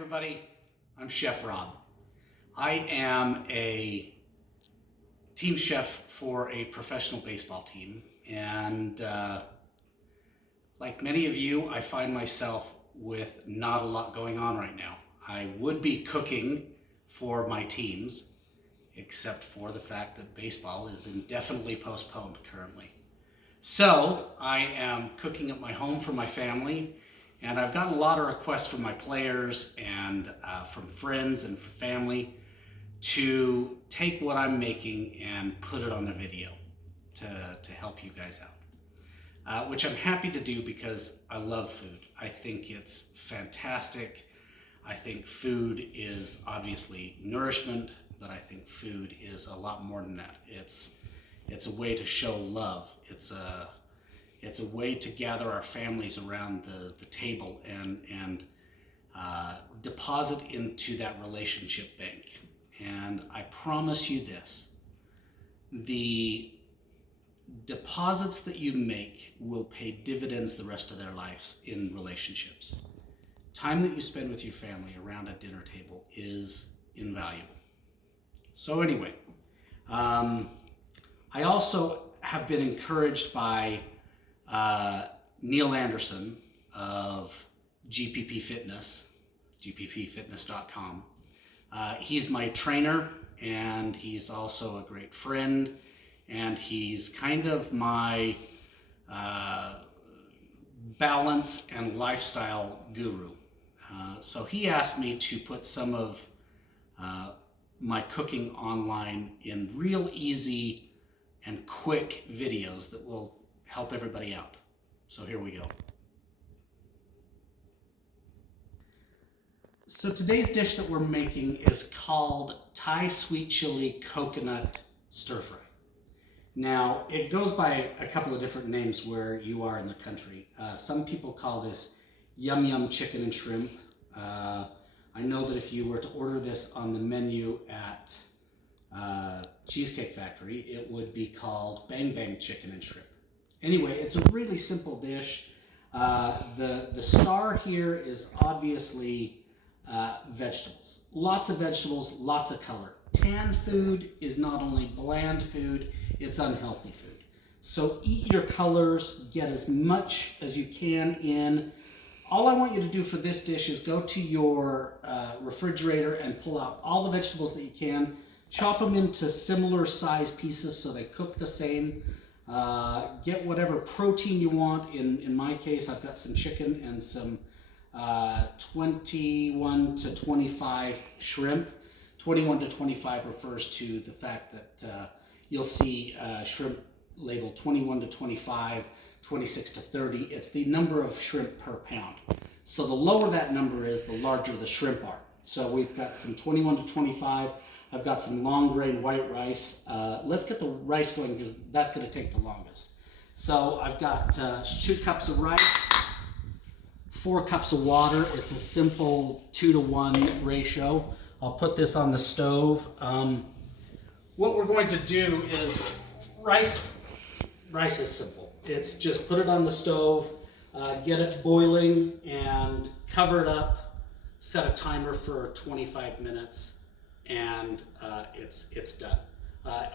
everybody, I'm Chef Rob. I am a team chef for a professional baseball team, and like many of you, I find myself with not a lot going on right now. I would be cooking for my teams, except for the fact that baseball is indefinitely postponed currently. So I am cooking at my home for my family, and I've gotten a lot of requests from my players and from friends and family to take what I'm making and put it on a video to help you guys out, which I'm happy to do because I love food. I think it's fantastic. I think food is obviously nourishment, but I think food is a lot more than that. It's a way to show love. It's a way to gather our families around the table and deposit into that relationship bank. And I promise you this, the deposits that you make will pay dividends the rest of their lives in relationships. Time that you spend with your family around a dinner table is invaluable. So anyway, I also have been encouraged by Neil Anderson of GPP Fitness, gppfitness.com. He's my trainer, and he's also a great friend, and he's kind of my balance and lifestyle guru. So he asked me to put some of my cooking online in real easy and quick videos that will help everybody out. So here we go. So today's dish that we're making is called Thai sweet chili coconut stir fry. Now, it goes by a couple of different names where you are in the country. Some people call this yum yum chicken and shrimp. I know that if you were to order this on the menu at Cheesecake Factory, it would be called bang bang chicken and shrimp. Anyway, it's a really simple dish. The star here is obviously vegetables. Lots of vegetables, lots of color. Tan food is not only bland food, it's unhealthy food. So eat your colors, get as much as you can in. All I want you to do for this dish is go to your refrigerator and pull out all the vegetables that you can, chop them into similar size pieces so they cook the same. Get whatever protein you want. In my case, I've got some chicken and some 21 to 25 shrimp. 21 to 25 refers to the fact that you'll see shrimp labeled 21 to 25, 26 to 30. It's the number of shrimp per pound. So the lower that number is, the larger the shrimp are. So we've got some 21 to 25. I've got some long grain white rice. Let's get the rice going because that's going to take the longest. So I've got 2 cups of rice, 4 cups of water. It's a simple 2-to-1 ratio. I'll put this on the stove. What we're going to do is rice is simple. It's just put it on the stove, get it boiling, and cover it up, set a timer for 25 minutes, and it's done.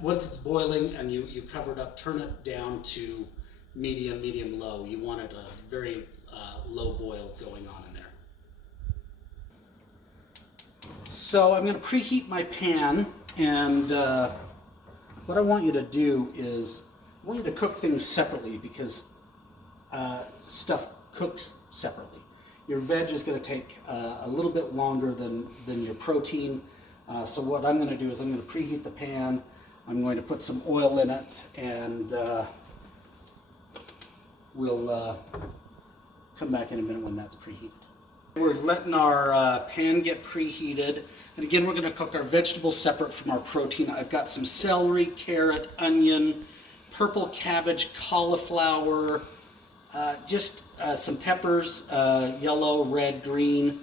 Once it's boiling and you cover it up, turn it down to medium low. You want it a very low boil going on in there. So I'm going to preheat my pan, and what I want you to do is I want you to cook things separately because stuff cooks separately. Your veg is going to take a little bit longer than your protein. So what I'm going to do is I'm going to preheat the pan. I'm going to put some oil in it, and we'll come back in a minute when that's preheated. We're letting our pan get preheated, and again we're going to cook our vegetables separate from our protein. I've got some celery, carrot, onion, purple cabbage, cauliflower, just some peppers, yellow, red, green.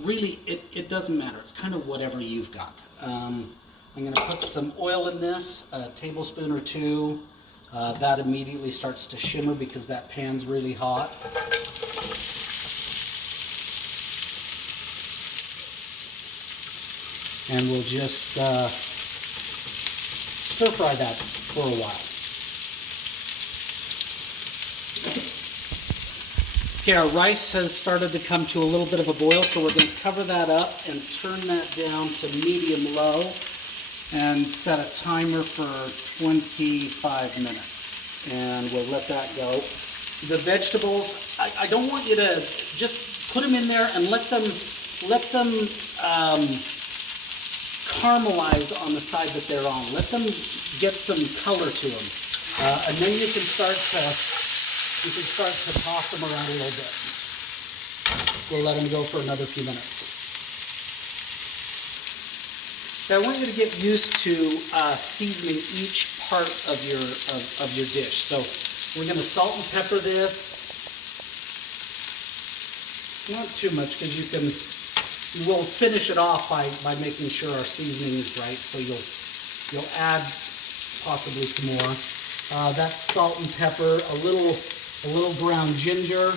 Really, it doesn't matter. It's kind of whatever you've got. I'm going to put some oil in this, a tablespoon or 2. That immediately starts to shimmer because that pan's really hot. and we'll just stir fry that for a while. Okay, our rice has started to come to a little bit of a boil, so we're going to cover that up and turn that down to medium low and set a timer for 25 minutes. And we'll let that go. The vegetables, I don't want you to just put them in there and let them caramelize on the side that they're on. Let them get some color to them. And then you can start to toss them around a little bit. We'll let them go for another few minutes. Now, I want you to get used to seasoning each part of your dish. So we're going to salt and pepper this. Not too much, because we'll finish it off by making sure our seasoning is right. So you'll add possibly some more. That's salt and pepper, a little ground ginger.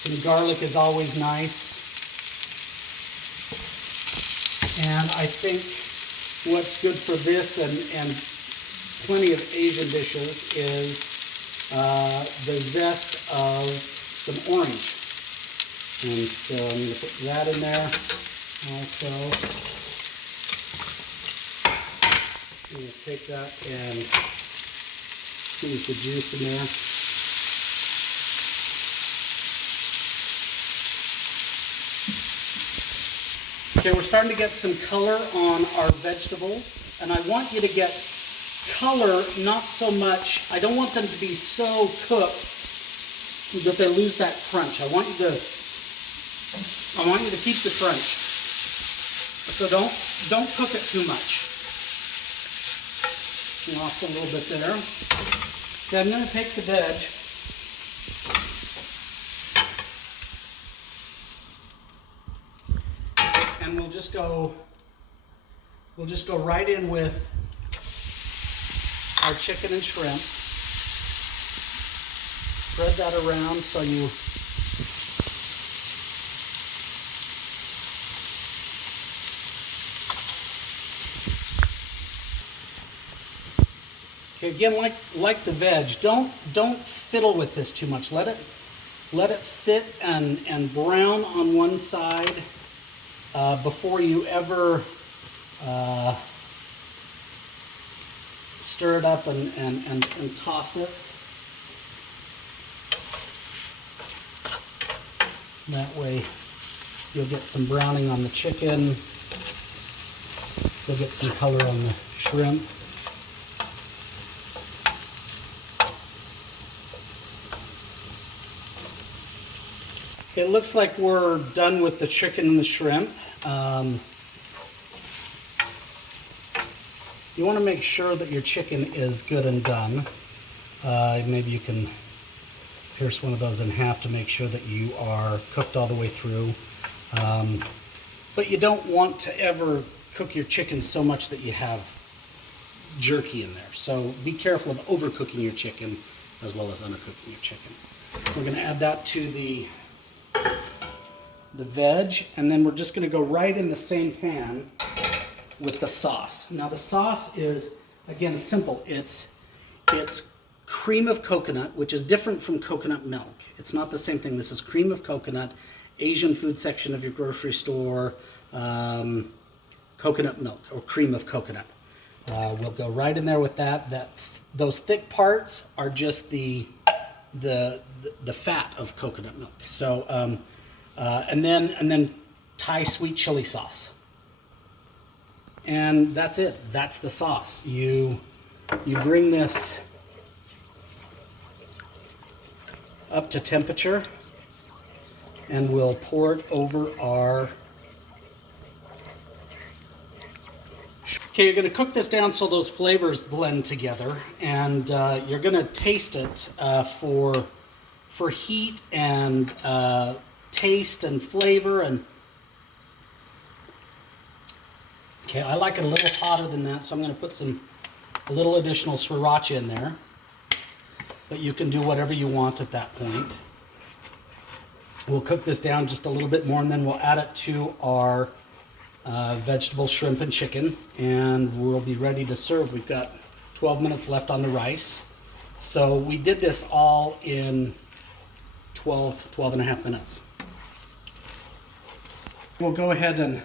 Some garlic is always nice. And I think what's good for this and plenty of Asian dishes is the zest of some orange. And so I'm going to put that in there also. I'm going to take that and squeeze the juice in there. Okay, we're starting to get some color on our vegetables, and I want you to get color, not so much, I don't want them to be so cooked that they lose that crunch. I want you to keep the crunch. So don't cook it too much. Lost a little bit there. Okay, I'm going to take the veg. And we'll just go right in with our chicken and shrimp. Spread that around so you okay, again, like the veg, don't fiddle with this too much. Let it sit and brown on one side before you ever stir it up and toss it. That way you'll get some browning on the chicken. You'll get some color on the shrimp. It looks like we're done with the chicken and the shrimp. You want to make sure that your chicken is good and done. Maybe you can pierce one of those in half to make sure that you are cooked all the way through. But you don't want to ever cook your chicken so much that you have jerky in there. So be careful of overcooking your chicken as well as undercooking your chicken. We're going to add that to the veg, and then we're just going to go right in the same pan with the sauce. Now the sauce is, again, simple. It's cream of coconut, which is different from coconut milk. It's not the same thing. This is cream of coconut, Asian food section of your grocery store, coconut milk or cream of coconut. We'll go right in there with that. Those thick parts are just the fat of coconut milk. So and then Thai sweet chili sauce, and that's it. That's the sauce. You bring this up to temperature, and we'll pour it over our. Okay, you're going to cook this down so those flavors blend together, and you're going to taste it for heat and taste and flavor. And okay, I like it a little hotter than that, so I'm going to put a little additional sriracha in there. But you can do whatever you want at that point. We'll cook this down just a little bit more, and then we'll add it to our vegetable, shrimp, and chicken, and we'll be ready to serve. We've got 12 minutes left on the rice. So we did this all in 12 and a half minutes. We'll go ahead and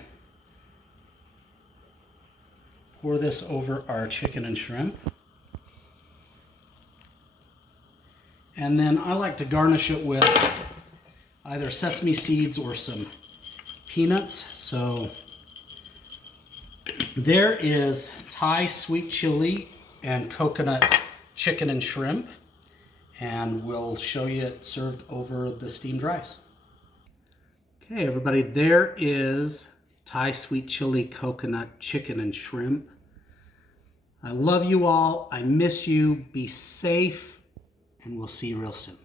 pour this over our chicken and shrimp. And then I like to garnish it with either sesame seeds or some peanuts. So there is Thai sweet chili and coconut chicken and shrimp. And we'll show you it served over the steamed rice. Okay, everybody, there is Thai sweet chili, coconut, chicken, and shrimp. I love you all. I miss you. Be safe, and we'll see you real soon.